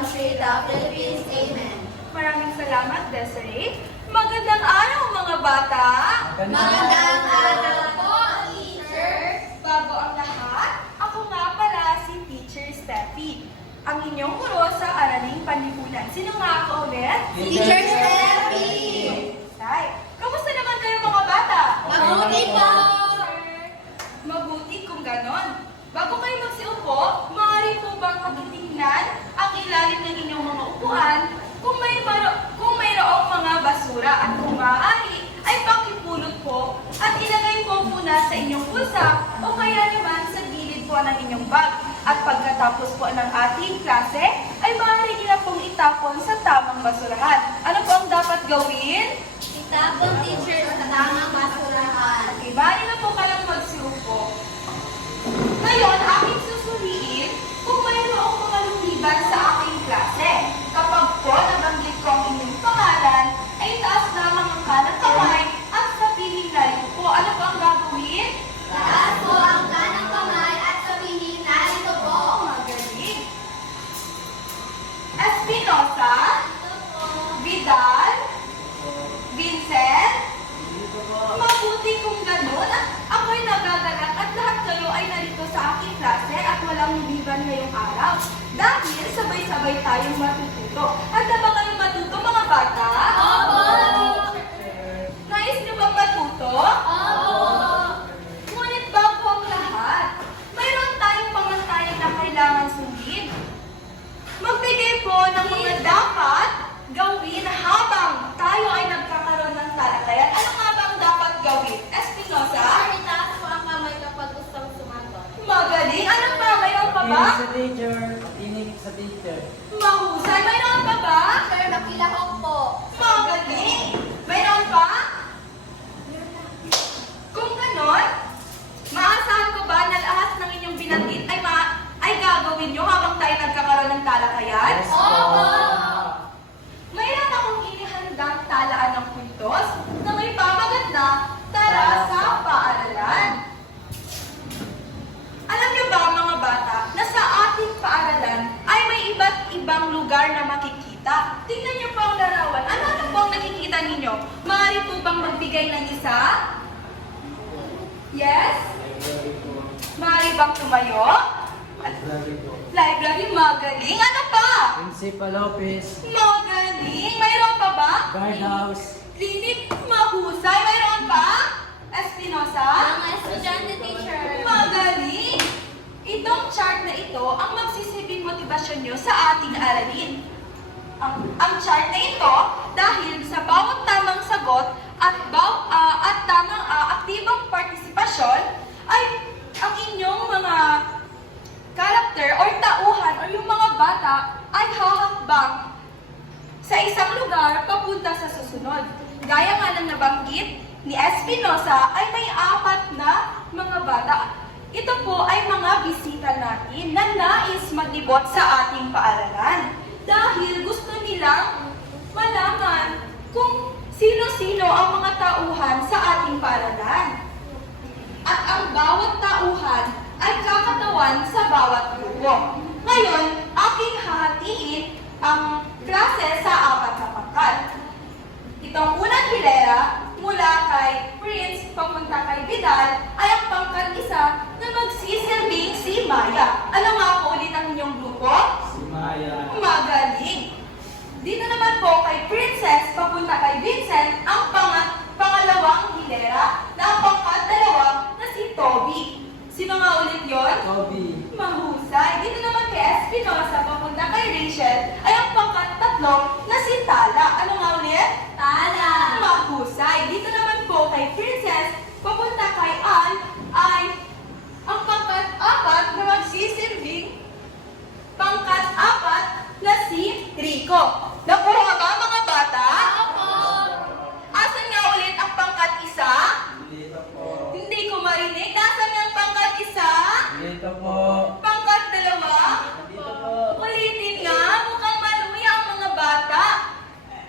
country, the Philippines. Amen. Maraming salamat, Desiree. Magandang araw, mga bata! Magandang araw po, teacher. Bago ang lahat, ako nga pala si Teacher Steffi, ang inyong guro sa Araling Panlipunan. Sino nga ako ulit? Teacher Steffi. Say, kamusta naman kayo, mga bata? Mabuti po. Mabuti kung ganon. Bago kayo magsiupo, maaari po bang pagtitingnan ang ilalim ng inyong mga upuan kung mayroong mga basura at kung maaari ay pakipulot po at ilagay po muna sa inyong bulsa o kaya naman sa gilid po ng inyong bag. At pagkatapos po ng ating klase, ay maaari nila pong itapon sa tamang basurahan. Ano po ang dapat gawin? Itapon, teacher, sa tamang basurahan. Okay, maaari na po kayong magsiupo. Ngayon, aking susuriin kung mayroong mga lumiban sa aking klase. Kapag po nabanggit ko ang inyong pangalan, ay taas lamang ang kanang kamay at sabihin na rin po. Ano po ang gagawin? Taas po ang kanang kamay at sabihin, narito po. Magaling. Espinosa, Ito po. Vidal, Vincent, mabuti kung ganun. Ako'y nagagalak at lahat kayo ay narito sa aking klase at walang lumiban ngayong araw. Dahil sabay-sabay tayong matututo. At na ba kayong matuto, mga bata? Opo. Nais niyo bang matuto? Opo. Ngunit bago ang lahat, mayroon tayong pamantayan na kailangan sundin. Magbigay po ng mga dapat gawin habang tayo ay nagkakaroon ng talakayan. Ano nga ba ang dapat gawin? Espinosa? Teacher, itaas po ang kamay kapag gustong sumagot. Magaling. Ano pa? Mayroon pa ba? Tinig sa teacher. Tinig sa teacher. Mahusay. Mayroon pa ba? Teacher, makilahok po. Magaling. Mayroon pa? Kung ganon, maasahan ko ba na lahat ng inyong binanggit ay gagawin nyo habang tayo nagkakaroon ng talakayan? Yes, Opo. Mayroon akong inihandang talaan ng puntos na may pamagat na Tara sa Paaralan. Alam niyo ba, mga bata, na sa ating paaralan ay may iba't ibang lugar na makikita. Tingnan niyo po ang larawan. Ano po ang nakikita ninyo? Maaari po bang magbigay ng isa? Yes? Maaari bang tumayo? Library, magaling. Ano pa? Principal office. Magaling. Mayroon pa ba? Guardhouse. Clinic, mahusay. Mayroon pa? Espinosa? Mga estudyante, teacher. Magaling. Itong chart na ito ang magsisilbing motibasyon nyo sa ating aralin. Ang chart na ito, dahil sa bawat tamang sagot at tamang aktibang partisipasyon, ay ang inyong mga character or tauhan or yung mga bata ay hahakbang sa isang lugar papunta sa susunod. Gaya nga ng nabanggit ni Espinosa ay may 4 na mga bata. Ito po ay mga bisita natin na nais maglibot sa ating paaralan dahil gusto nilang malaman kung sino-sino ang mga tauhan sa ating paaralan. At ang bawat tauhan ay kakatawan sa bawat grupo. Ngayon, aking hahatiin ang klase sa 4 na pangkat. Itong unang hilera, mula kay Prince papunta kay Vidal, ay ang pangkat 1 na magsisilbing si Maya. Ano nga po ulit ang inyong grupo? Si Maya. Magaling! Dito naman po kay Princess papunta kay Vincent ang pangalawang hilera na ang pangkat 2 na si Toby. Sino nga ulit yon? Toby. Mahusay. Dito naman kay Espinosa papunta kay Rachel ay ang pangkat 3 na si Tala. Ano nga ulit? Tala. Mahusay. Dito naman po kay Princess papunta kay Ann ay ang pangkat 4 na magsisilbing pangkat 4 na si Rico. Nakuha nga ba, mga bata? Opo. Asan nga ulit ang pangkat 1? Dito po. Hindi ko marinig. Nasaan nga ang pangkat 1? Dito po. Pangkat 2? Dito po. Ulitin nga. Mukhang maluya ang mga bata.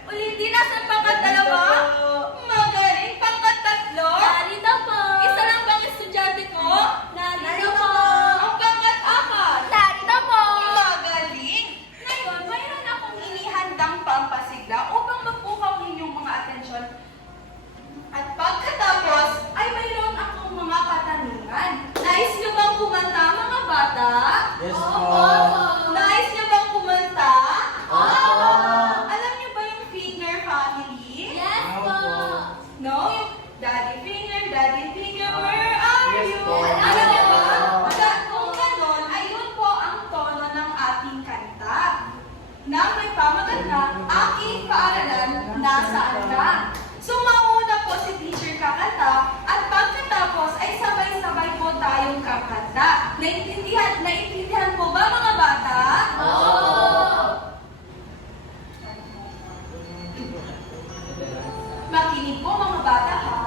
Ulitin. Nasaan pangkat 2? Dito po. Magaling. Pangkat 3? Narito po. Isa lang bang estudyante ko? Narito po. Ang pangkat 4? Narito po. Magaling. Ngayon, mayroon na may pamaganda, aking paaralan, nasaan ka? So, mauna po si teacher kakanta at pagkatapos ay sabay-sabay po tayong kakanta. Naintindihan po ba mga bata? Makinig po mga bata ha.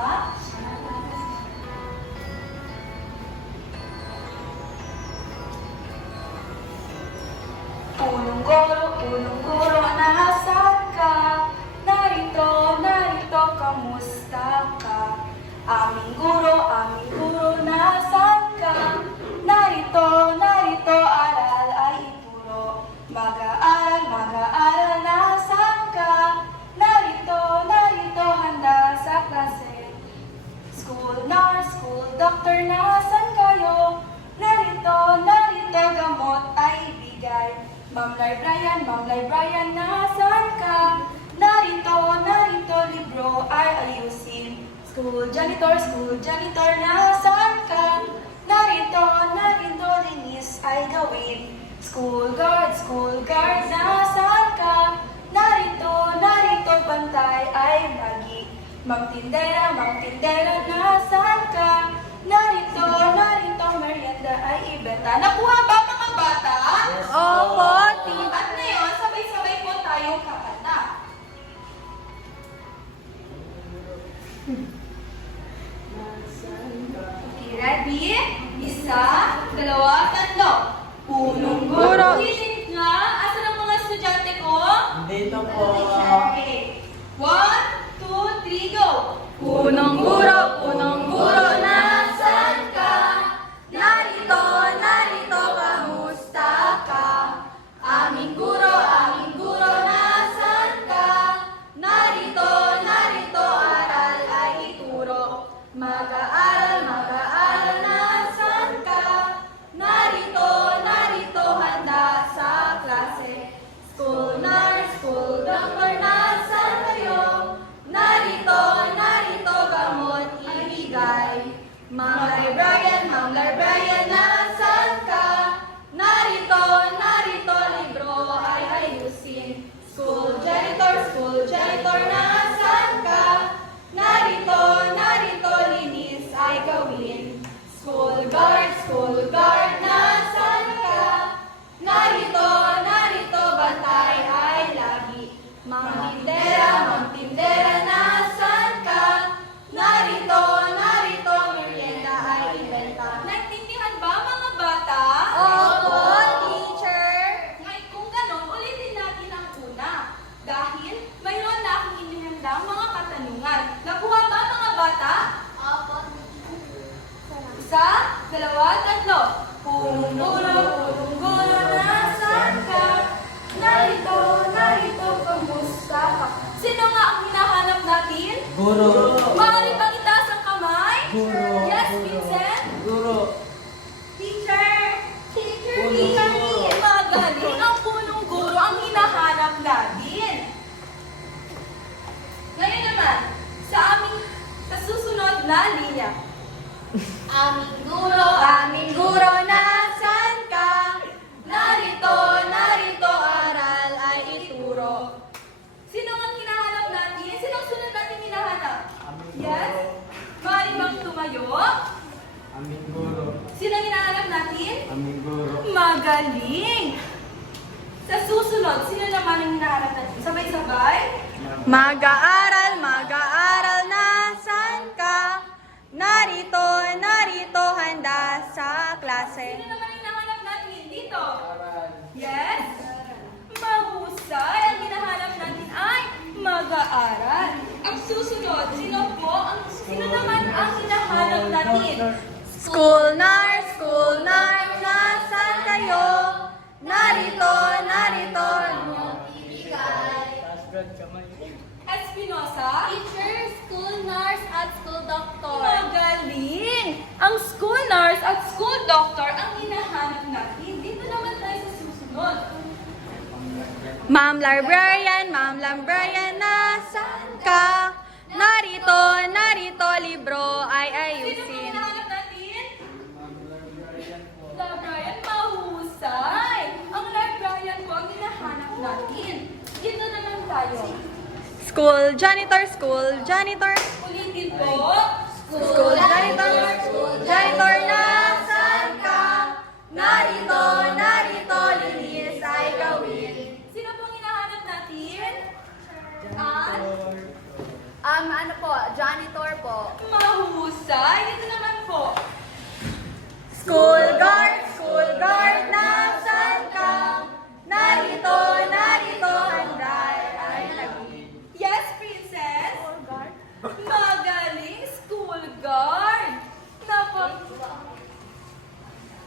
Unong guro, nasaan ka? Narito, kamusta ka? Aming guro, nasaan ka? Narito, aral ay ituro. Mag-aaral, nasaan ka? Narito, handa sa klase. School nurse, school doctor, nasaan kayo? Narito, gamot ay ibigay. Ma'am Librarian, nasaan ka? Narito, libro ay ayusin. School janitor, nasaan ka? Narito, linis ay gawin. School guard, nasaan ka? Narito, bantay ay lagi. Ma'am Tindera, nasaan ka? Narito, merienda ay ibenta. Nakuha ba mga bata? Opo, At ngayon, sabay-sabay po tayong kakanta. Okay, ready? Isa, dalawa, tatlo. Unong guro. Hiling nga. Asan ang mga estudyante ko? Dito po. Okay. 1, 2, 3, go. unong guro, nasaan ka? Narito, kamusta ka? Aming guro, nasaan ka? Narito, aral ay ituro. Mag-aaral, nasaan ka? Narito, handa sa klase. School nurse, school doctor, nasaan kayo? Narito, gamot ibigay. Ma'am Librarian, nasaan ka? Narito, libro ay ayusin. School janitor, nasaan ka? Narito, linis ay gawin. School guard, nasaan ka? Narito, bantay ay lagi. Ma'am Tindera, nasaan ka? Narito, merienda ay ibenta. Naintindihan ba mga bata? Opo, teacher. Ngayon kung ganon, ulitin natin ang una. Dahil mayroon na akong inihandang mga katanungan. Nakuha ba mga bata? Isa, dalawa, tatlo. Unong guro, nasaan ka? Narito, kamusta ka? Sino nga ang hinahanap natin? Guro. Maaari bang itaas ang kamay? Guro. Yes, Vincent? Guro. Teacher, Punong guro. magaling ang punong guro ang hinahanap natin. Ngayon naman, sa susunod na linya. Aming Guro, nasaan ka? Narito, aral ay ituro. Sino ang hinahanap natin? Sino ang sunod natin hinahanap? Aming Yes? guro. Maaari bang tumayo? Aming guro. Sino ang hinahanap natin? Aming guro. Magaling! Sa susunod, sino naman ang hinahanap natin? Sabay-sabay? Mag-aaral, nasaan ka? Narito, handa sa klase. Sino naman ang hinahanap natin? Dito? Aral. Yes? Mahusay! Ang hinahanap natin ay mag-aaral. Ang susunod, sino naman ang hinahanap natin? School nurse, nasaan kayo? Narito, Taas grad kamay. Espinosa? Teacher, school nurse at school doctor. Magaling! Ang school nurse at school doctor ang hinahanap natin. Dito naman tayo sa susunod. Ma'am Librarian, nasaan ka? Narito, libro ay Sino ang ayusin. hinahanap natin? Librarian po. Librarian, mahusay! Ang librarian po ang hinahanap natin. School janitor, school janitor. Ulitin po. School janitor, janitor, nasaan ka? Narito, narito, linis ay gawin. Sino pong hinahanap natin? Ano po, janitor po. Mahusay. Dito naman po. School guard, nasaan ka? Narito, narito, handay ay lagi. Yes, princess. Magaling, school guard.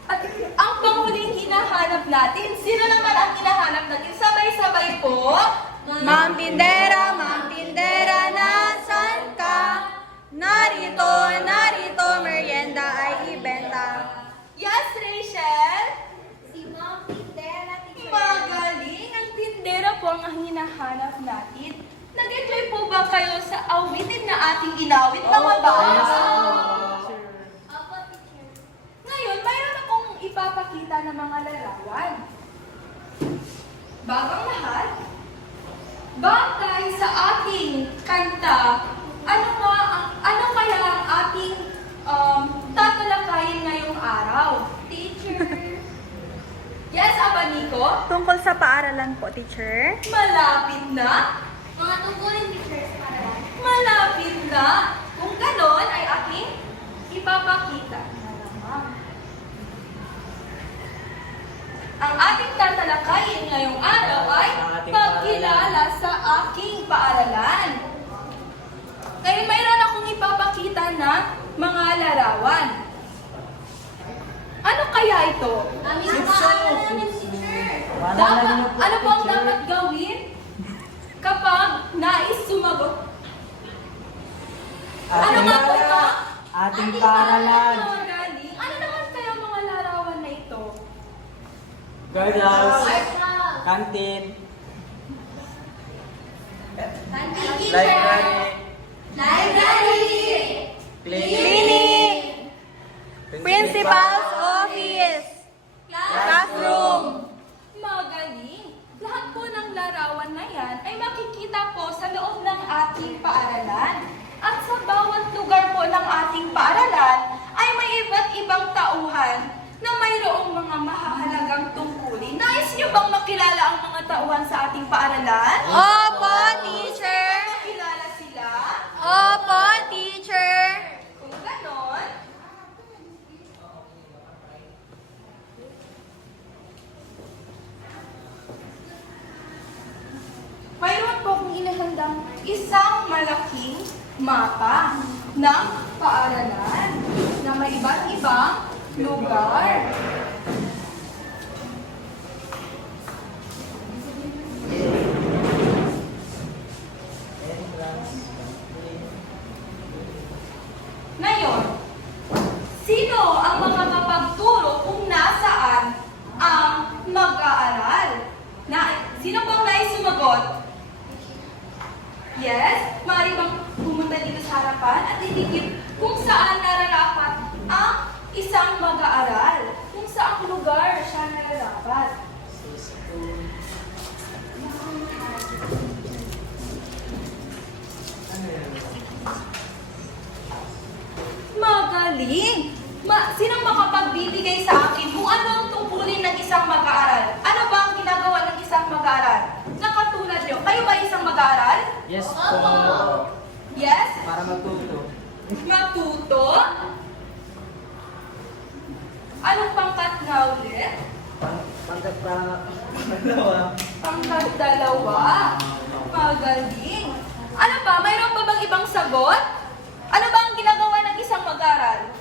At ang panghuling hinahanap natin, sino naman ang hinahanap natin? Sabay-sabay po. Ma'am tindera, nasaan ka? Narito, narito, merienda ay ibenta. Yes, Rachel. Si Ma'am Tindera, teacher. Magaling. Ang tindera po ang hinahanap natin. Nag-enjoy po ba kayo sa awitin na ating inawit, mga bata? Opo, teacher. Ngayon, mayroon akong ipapakita ng mga larawan. Bagang lahat, bagay sa ating kanta, ano kaya ang ating tatalakayin ngayong araw? Teacher. Yes, Abaniko? Tungkol sa paaralan po, teacher. Malapit na? Mga tungkulin, teacher, sa paralan. Malapit na. Kung ganon ay aking ipapakita na lamang. Ang ating tatalakayin ngayong araw ay pagkilala sa aking paaralan. Ngayon mayroon akong ipapakita na mga larawan. Ano kaya ito? Aming paaralan namin, teacher. Ano po ang dapat gawin kapag nais sumagot? Ano nga po ito? Ating paaralan. Magaling. Ano naman kaya ang mga larawan na ito? Guardhouse. Art. Canteen. Teacher. Library. Clinic. Principal's office. Classroom. Magaling. Lahat po ng larawan na yan ay makikita po sa loob ng ating paaralan. At sa bawat lugar po ng ating paaralan ay may iba't ibang tauhan na mayroong mga mahahalagang tungkulin. Nais niyo bang makilala ang mga tauhan sa ating paaralan? Opo, teacher. Makilala sila? Opo, teacher. Kung ganon, mayroon po akong inahandang isang malaking mapa ng paaralan na may iba't ibang lugar. Ngayon, sino ang mga mapagturo kung nasaan ang mag-aaral? Sino bang nais sumagot? Yes? Maaari bang pumunta dito sa harapan at itikip kung saan nararapat ang isang mag-aaral? Kung saang lugar siya nararapat? Magaling! Sinong makapagbibigay sa akin kung ano ang tungkulin ng isang mag-aaral? Ano ba ang ginagawa ng isang mag-aaral? Nakatulad nyo, kayo ba isang mag-aaral? Yes po. Yes? Para matuto. Matuto? Anong pangkat nga ulit? Pangkat para magdalawa. Pangkat dalawa. Magaling. Ano ba? Mayroon pa bang ibang sagot? Ano ba ang ginagawa ng isang mag-aaral?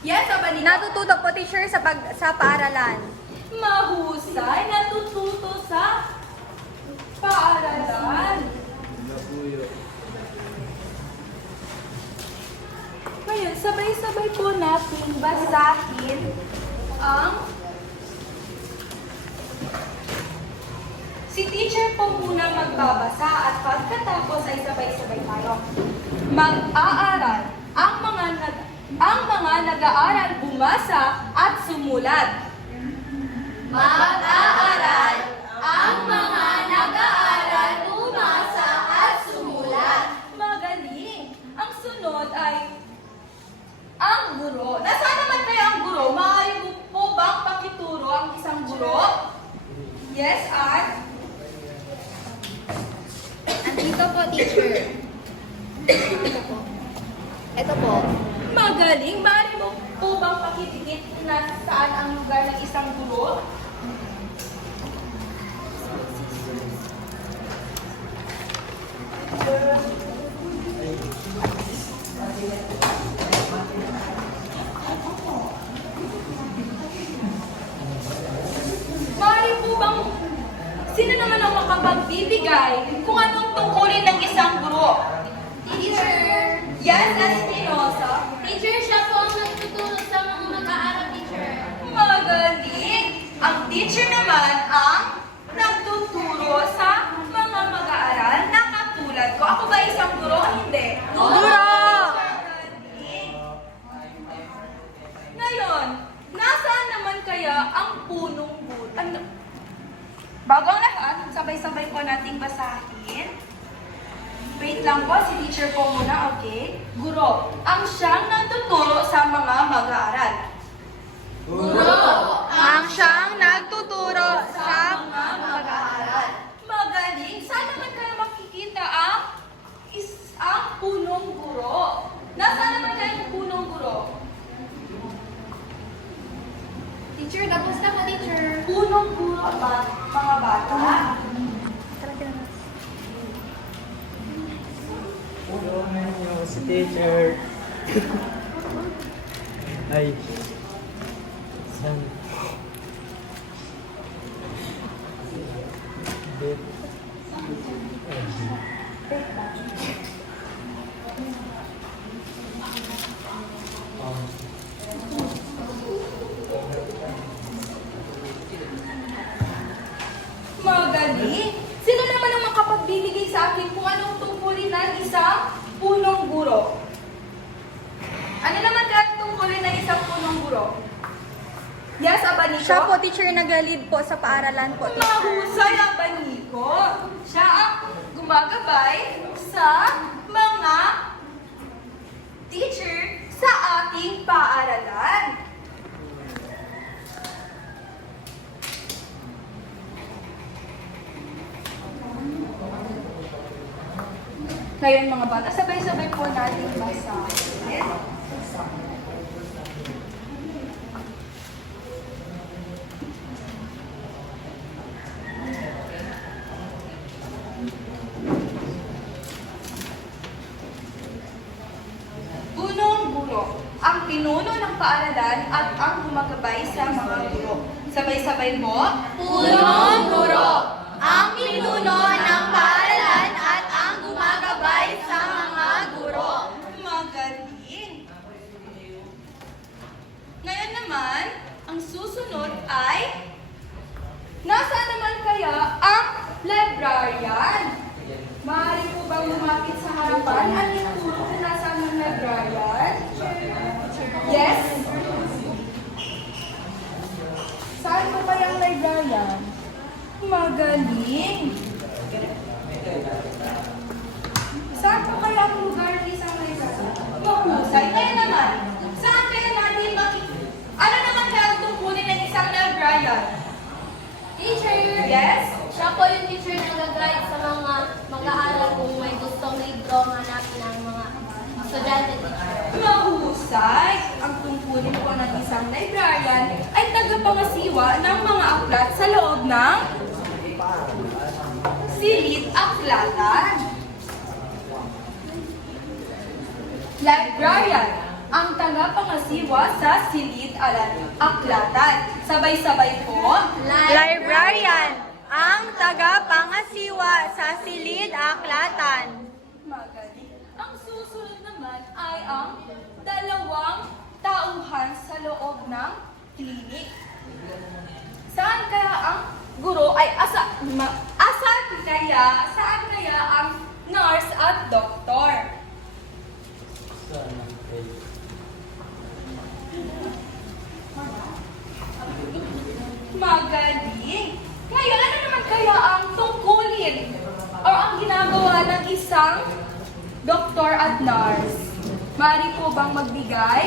Yes, Abaniko? Natututo po, teacher, sa paaralan. Mahusay, natututo sa paaralan. Ngayon, sabay-sabay po natin basahin ang si teacher po muna magbabasa at pagkatapos ay sabay-sabay tayo. Mag-aaral ang mga nag-aaral bumasa at sumulat. Mag-aaral ang mga nag-aaral bumasa Yes, at Andito po, teacher. Ito po. magaling. Maaari mo po bang pakidikit na saan ang lugar ng isang guro? Maaari po bang sino naman ang makapagbibigay kung anong tungkulin ng isang guro? Teacher! Yes, Espinosa. Teacher, siya po ang nagtuturo sa mga mag-aaral, teacher. Magaling! Ang teacher naman ang nagtuturo sa mga mag-aaral na katulad ko. Ako ba isang guro o hindi? Guro! Magaling! Ngayon, nasaan naman kaya ang punong guro? Bago ang lahat, sabay-sabay po nating basahin. Wait lang po, si teacher po muna, okay? Guro, ang siyang nagtuturo sa mga mag-aaral. Ang siyang nagtuturo sa mga mag-aaral. Magaling. Saan naman kayo makikita ang punong guro? Nasaan naman kayo ang punong guro? Teacher, tapos na po, teacher. Punong guro ba, mga bata? Si teacher. Ay. San? Bit. Magaling. Sino naman ang makapagbibigay sa akin kung anong tungkulin ng isang punong guro? Ano naman kaya ang tungkulin ng isang punong guro? Yes, Abaniko? Siya po, teacher, nag-lead po sa paaralan po, teacher. Mahusay ang Abaniko. Siya ang gumagabay sa mga teacher sa ating paaralan. Ngayon mga bata, sabay-sabay po natin basahin. Punong guro, ang pinuno ng paaralan at ang gumagabay sa mga guro. Sabay-sabay po. Punong guro, ang pinuno ng paaralan at ang gumagabay sa mga guro. Magaling. Ngayon naman, ang susunod ay nasaan naman kaya ang librarian? Maaari po bang lumapit sa harapan at ituro kung nasaan ang librarian? Yes? Saan po kaya ang librarian? Magaling. Saan po kaya ang lugar ng isang librarian? Mahusay. Kaya naman, saan kaya natin ano naman kaya ang tungkulin ng isang librarian? Teacher! Yes? Siya po yung teacher na nag-guide sa mga mag-aaral kung may gustong libro hanapin ng mga estudyante, teacher. Mahusay! Ang tungkulin po ng isang librarian ay tagapangasiwa ng mga aklat sa loob ng silid-aklatan. Librarian, ang tagapangasiwa sa silid-aklatan. Sabay-sabay po. Librarian, ang tagapangasiwa sa silid-aklatan. Magaling. Ang susunod naman ay ang dalawang tauhan sa loob ng klinik. Saan kaya ang guro ay saan kaya ang nurse at doktor? Magaling. Ngayon, ano naman kaya ang tungkulin o ang ginagawa ng isang doktor at nurse? Maaari po bang magbigay?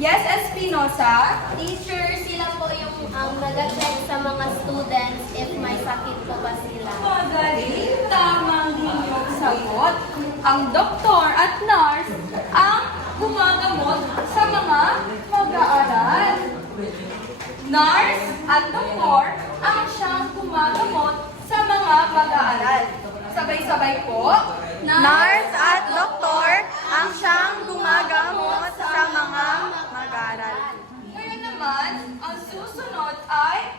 Yes, Espinosa. Teacher, sila po yung nag-check sa mga students if may sakit po ba sila. Magaling, tamang inyong sagot. Ang doktor at nurse ang gumagamot sa mga mag-aaral. Nurse at doktor ang siyang gumagamot sa mga mag-aaral. Sabay-sabay po. Nurse at doktor ang siyang gumagamot sa mga mag-aaral. Ngayon naman, ang susunod ay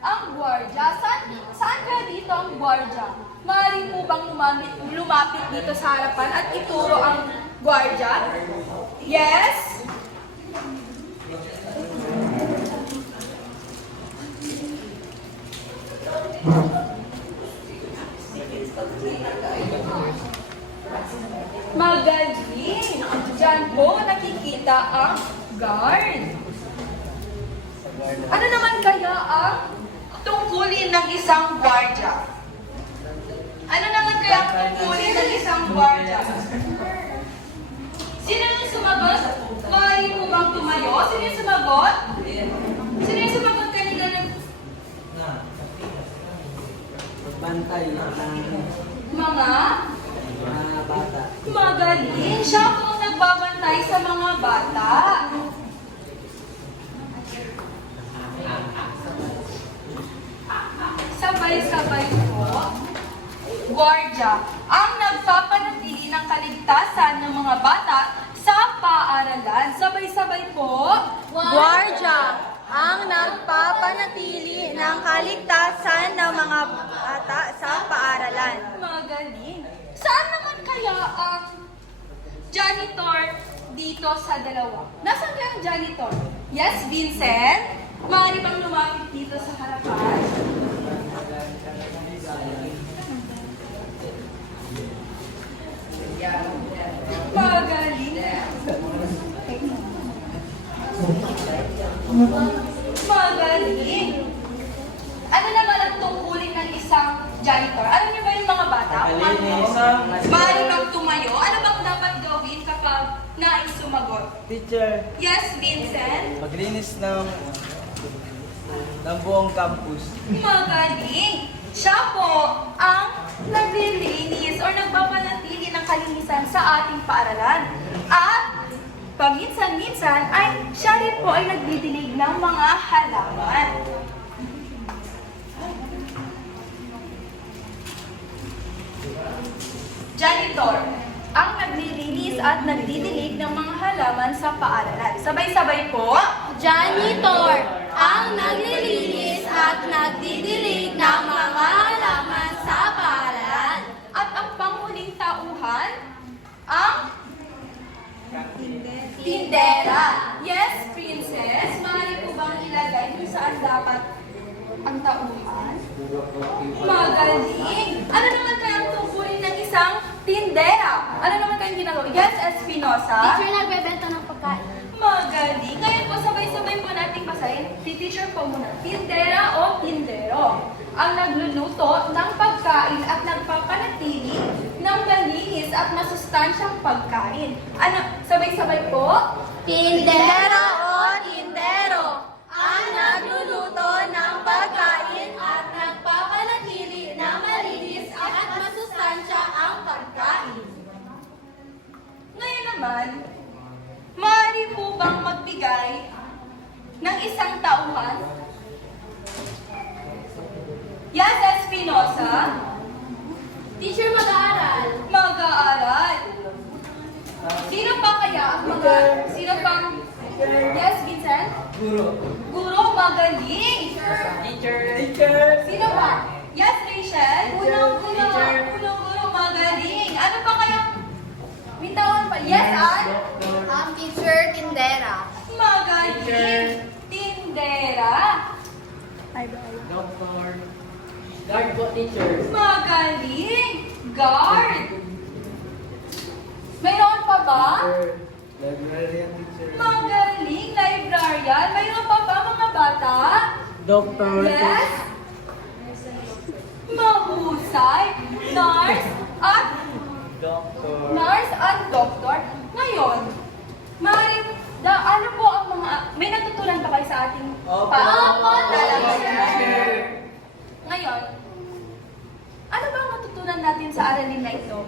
ang gwardiya. Saan kaya dito ang gwardiya? Maaari po bang lumapit dito sa harapan at ituro ang gwardiya? Yes? Magaling! Diyan po nakikita ang guard. Ano naman kaya ang tungkulin ng isang gwardiya? Ano naman kaya ang tungkulin ng isang gwardiya? Sino yung sumagot? Maaari mo bang tumayo? Sino yung sumagot? Sino yung sumagot kanina ng Bantay ng mga mga bata. magaling? Siya po ang nagbabantay sa mga bata. Sabay-sabay po, gwardiya ang nagpapanatili ng kaligtasan ng mga bata sa paaralan. Sabay-sabay po, Gwardiya ang nagpapanatili ng kaligtasan ng mga bata sa paaralan. magaling. Saan naman kaya ang janitor dito sa dalawa? Nasaan kaya ang janitor? Yes, Vincent? Maaari bang lumapit dito sa harapan? Magaling. Magaling. Ano naman ang tungkulin ng isang janitor? Alam niyo ba yung mga bata? Maaari bang tumayo? Ano bang dapat gawin kapag nais sumagot? Teacher, Yes, Vincent? maglinis ng buong campus. Magaling! Siya po ang naglilinis o nagpapanatili ng kalinisan sa ating paaralan. At paminsan-minsan ay siya rin po ay nagdidilig ng mga halaman. Janitor, ang naglilinis at nagdidilig ng mga halaman sa paaralan. Sabay-sabay po. Janitor, ang naglilinis at nagdidilig ng mga halaman sa paaralan. At ang panghuling tauhan, ang tindera. Yes, princess. Maaari po bang ilagay kung saan dapat ang tauhan? Magaling. Ano naman kaya ang tungkulin ng isang tindera? Ano naman kayang ginagawa? Yes, Espinosa. Teacher, nagbebenta ng pagkain. Magaling. Ngayon po, sabay-sabay po nating basahin. Teacher po muna. Tindera o tindero. Ang nagluluto ng pagkain at nagpapanatili ng malinis at masustansyang pagkain. Ano? Sabay-sabay po. Tindera o tindero, ang nagluluto ng pagkain at nagpapanatili ng malinis at masustansya ang pagkain. Ngayon naman, maaari po bang magbigay ng isang tauhan? Yes, Espinosa. Teacher, mag-aaral. Mag-aaral. Sino pa kaya ang mga... Sino pang... Yes, Vincent? Guro, magaling. Teacher! Sino pa? Yes, Rachel? Unang-una. Guro, magaling. Ano pa kaya? May tawag pa. Yes, Ann? Teacher, tindera. Magaling. Tindera. Doctor. Guard po, teacher. Magaling. Guard. Mayroon pa ba? Librarian teacher. Magaling. Librarian. Mayroon pa ba mga bata? Doctor. Yes. Mahusay. Nurse at Doctor. Nurse at doktor. Ngayon, maaari Ano po ang mga, may natutunan ba kayo sa ating Opo. Teacher. Ngayon, ano ba ang matutunan natin sa aralin na ito?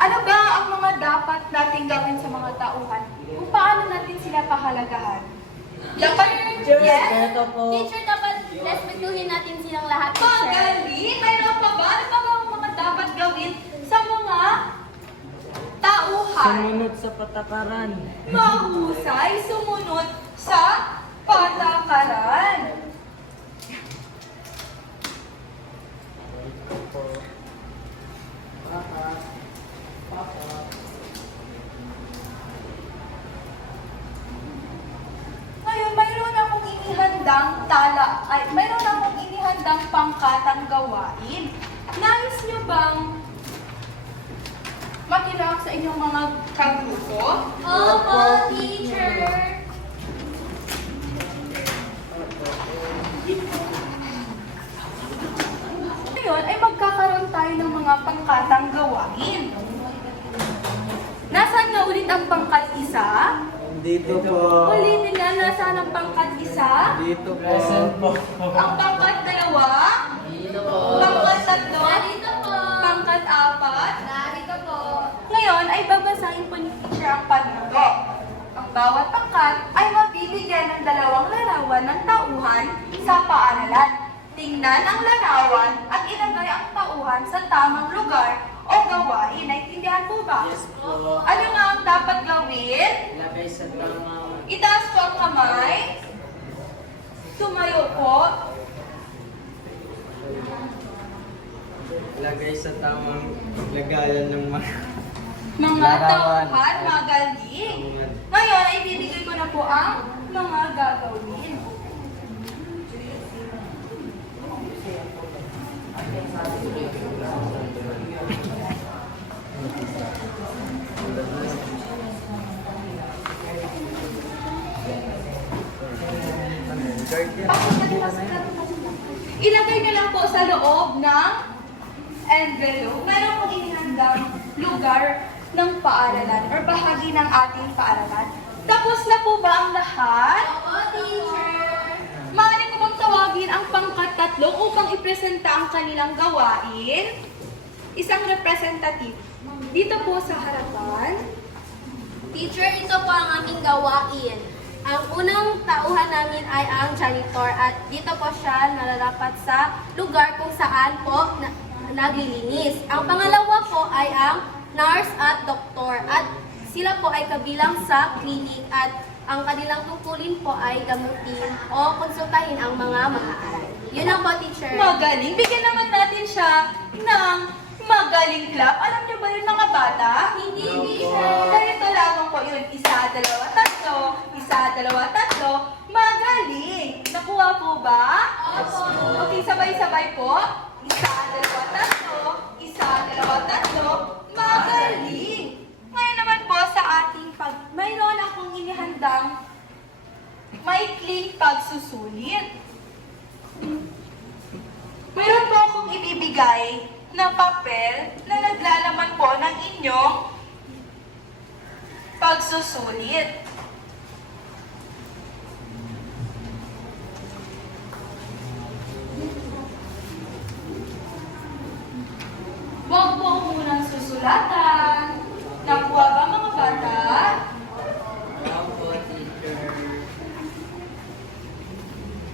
Ano ba ang mga dapat nating gawin sa mga tauhan? Kung paano natin sila pahalagahan? Dapat, yes? Ito po. Teacher, dapat respetuhin natin silang lahat, teacher. Magaling! Mayroon pa ba? Ano pa ba ang mga dapat gawin sa mga tauhan? Sumunod sa patakaran. Mahusay sumunod sa patakaran. Ngayon, mayroon akong inihandang mayroon akong inihandang pangkatang gawain. Nais niyo bang makinig sa inyong mga kagrupo? Opo, teacher. Ngayon ay magkakaroon tayo ng mga pangkatang gawain. Nasaan nga ulit ang pangkat isa? Dito po. Ulitin nga, nasaan ang pangkat isa? Dito po. Present po. Ang pangkat dalawa? Dito po. Pangkat tatlo? Narito po. Pangkat apat? Narito po. Ngayon ay babasahin po ni teacher ang panuto. Ang bawat pangkat ay mabibigyan ng dalawang larawan ng tauhan sa paaralan. Tingnan ang larawan at ilagay ang tauhan sa tamang lugar o gawain. Naintindihan po ba? Yes po. Ano nga ang dapat gawin? Ilagay sa tamang... Itaas po ang kamay. Tumayo po. Ilagay sa tamang lagayan ng mga... Mga Larawan. tauhan, magaling. Ngayon ay bibigay ko na po ang mga gagawin. Ilagay niyo lang po sa loob ng envelope. Meron pong inihandang lugar ng paaralan or bahagi ng ating paaralan. Tapos na po ba ang lahat? Opo, teacher. Maaari ko bang tawagin ang pangkat tatlo upang ipresenta ang kanilang gawain? Isang representative. Dito po sa harapan. Teacher, ito po ang aming gawain. Ang unang tauhan namin ay ang janitor at dito po siya nararapat sa lugar kung saan po naglilinis. Ang pangalawa po ay ang nurse at doktor at sila po ay kabilang sa clinic at ang kanilang tungkulin po ay gamutin o konsultahin ang mga mag-aaral. Yun ang po, teacher. Magaling. Bigyan naman natin siya ng magaling clap. Alam niyo ba yun mga bata? Hindi, teacher. Ganito lamang po yun. Isa, dalawa, tatlo. Isa, dalawa, tatlo. Magaling. Nakuha po ba? Opo. Okay, sabay-sabay po. Isa, dalawa, tatlo. Isa, dalawa, tatlo. Magaling. Ngayon naman po sa ating mayroon akong inihandang maikling pagsusulit. Mayroon po akong ibibigay na papel na naglalaman po ng inyong pagsusulit. Huwag po munang susulatan. Nakuha ba mga bata? Opo, teacher.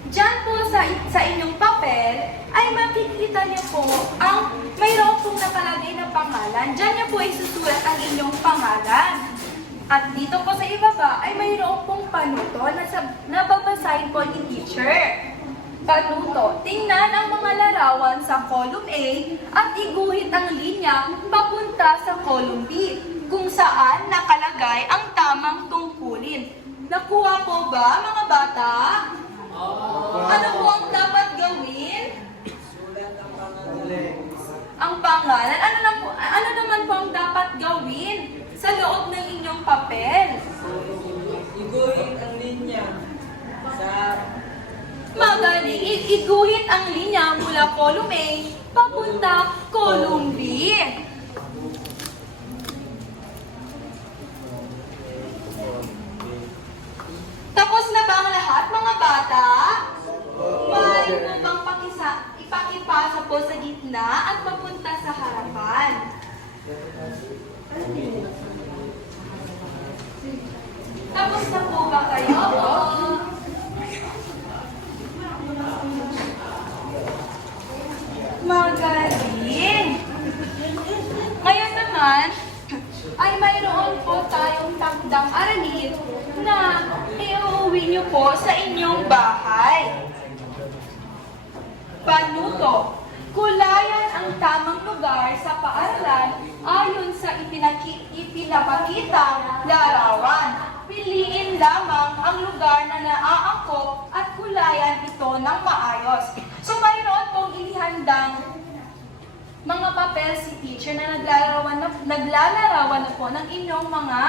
Diyan po sa inyong papel ay makikita niyo po ang mayroon pong nakalagay na pangalan. Diyan niyo po isusulat ang inyong pangalan. At dito po sa ibaba ay mayroon pong panuto na babasahin po ni teacher. Panuto, tingnan ang mga larawan sa column A at iguhit ang linya papunta sa column B kung saan nakalagay ang tamang tungkulin. Nakuha po ba mga bata? Ano po ang dapat gawin? Sulat ang pangalan. Ang pangalan. Ano naman po ang dapat gawin sa loob ng inyong papel? Iguhin ang linya sa... Magaling. Iguhit ang linya mula column A papunta column B. po sa gitna at papunta sa harapan. Tapos na po ba kayo? Magaling! Ngayon naman, ay mayroon po tayong takdang aralin na iuwi niyo po sa inyong bahay. Panuto. Kulayan ang tamang lugar sa paaralan ayon sa ipinapakitang larawan. Piliin lamang ang lugar na naaangkop at kulayan ito ng maayos. So mayroon pong inihandang mga papel si teacher na naglalarawan na po ng inyong mga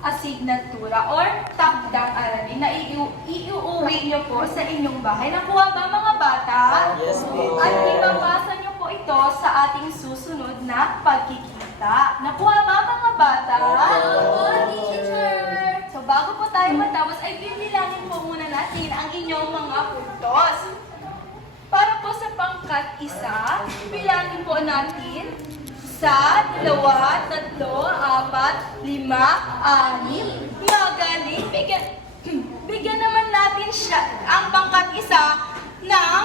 asignatura or takdang aralin na iuuwi niyo po sa inyong bahay. Nakuha ba mga bata? Yes, teacher. At ipapasa niyo po ito sa ating susunod na pagkikita. Nakuha ba mga bata? teacher! So bago po tayo matapos ay bibilangin po muna natin ang inyong mga puntos. Para po sa pangkat isa, bilangin po natin 1, 2, 3, 4, 5, 6. Magaling. Bigyan naman natin siya, ang pangkat isa, ng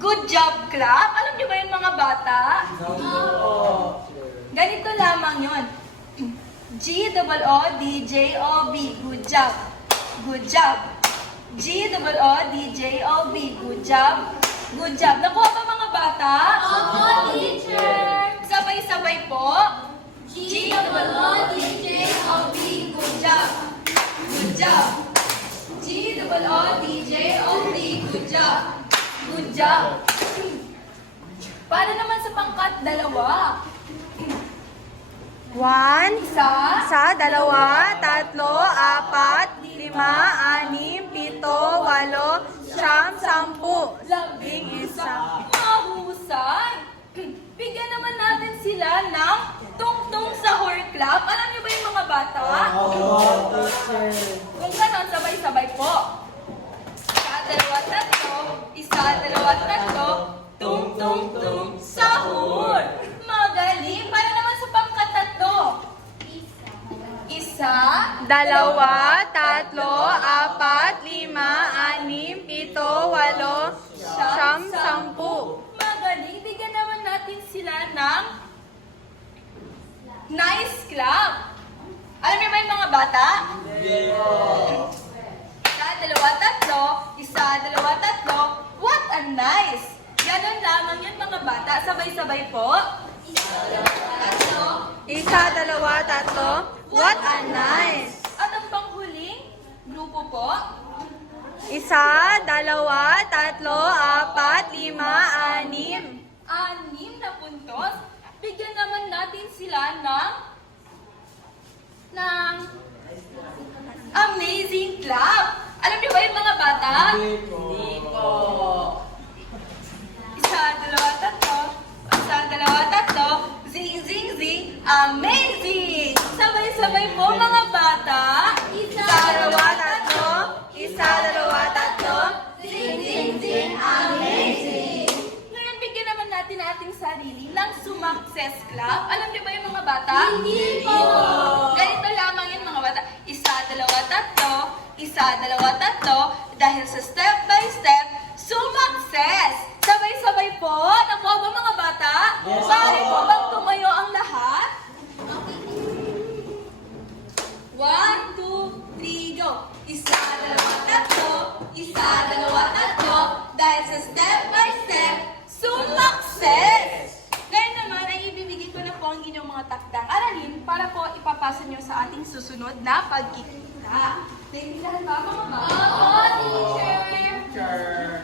good job clap. Alam niyo ba yun mga bata? Ganito lamang yun. G-O-O-D-J-O-B. Good job. Good job. G-O-O-D-J-O-B. Good job. Good job. Nakuha ba mga bata? Opo, teacher! Sabay-sabay po. G-O-O-D-J-O-B. Good job. Good job. G-O-O-D-J-O-B. Good job. Good job. Para naman sa pangkat dalawa. 1, Isa. 1, 2, 3, 4, 5, 6, 7, 8, 9, 10, 11. Mahusay. Bigyan naman natin sila ng tungtong sahur clap. Alam niyo ba yung mga bata? Kung ganon, sabay-sabay po. 1, 2, 3. 1, 2, 3. Tung, tung, tung, sahur. Magaling. Para naman sa pangkatatlo. 1, 2, 3, 4, 5, 6, 7, 8, 9, 10, 10. Magaling. Bigyan naman natin sila ng nice clap. Alam niyo ba yung mga bata? 1, 2, 3. 1, 2, 3. What a nice. Ganon lamang yun mga bata. Sabay-sabay po. 1, 2, 3. 1, 2, 3. What a nice! At ang panghuling grupo po. 1, 2, 3, 4, 5, 6. 6 na puntos. Bigyan naman natin sila ng amazing clap. Alam niyo ba yung mga bata? Hindi po. 1, 2, 3. 1, 2, 3. Zing, zing, zing. Amazing! Sabay-sabay po mga bata. 1, 2, 3. 1, 2, 3. Zing, zing, zing. Amazing! Ngayon, bigyan naman natin ating sarili ng sumakses clap. Alam niyo ba yung mga bata? Hindi po. Ganito lamang yun mga bata. 1, 2, 3. 1, 2, 3. Dahil sa step by step, sumakses! Sabay-sabay po. Nakuha ba mga bata? Yes, Maaari po. po bang tumayo ang lahat? 1, 2, 3, go! 1, 2, 3. 1, 2, 3. Dahil sa step by step, sumakses! Ngayon naman ay ibibigay ko na po ang inyong mga takdang aralin para po ipapasa nyo sa ating susunod na pagkikita. Naintindihan ba mga bata? Opo, teacher!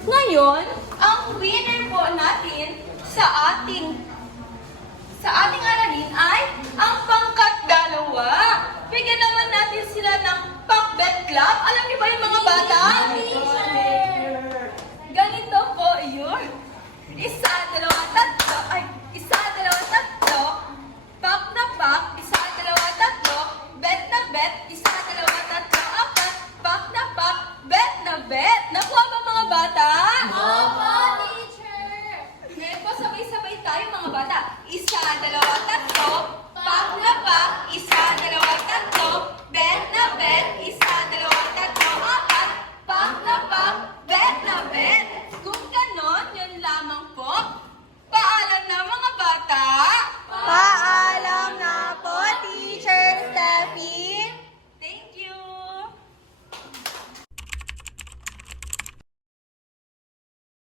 Ngayon, ang winner po natin sa ating aralin ay ang pangkat dalawa. Bigyan naman natin sila ng pang-bet club. Alam niyo ba yung mga bata? Teacher!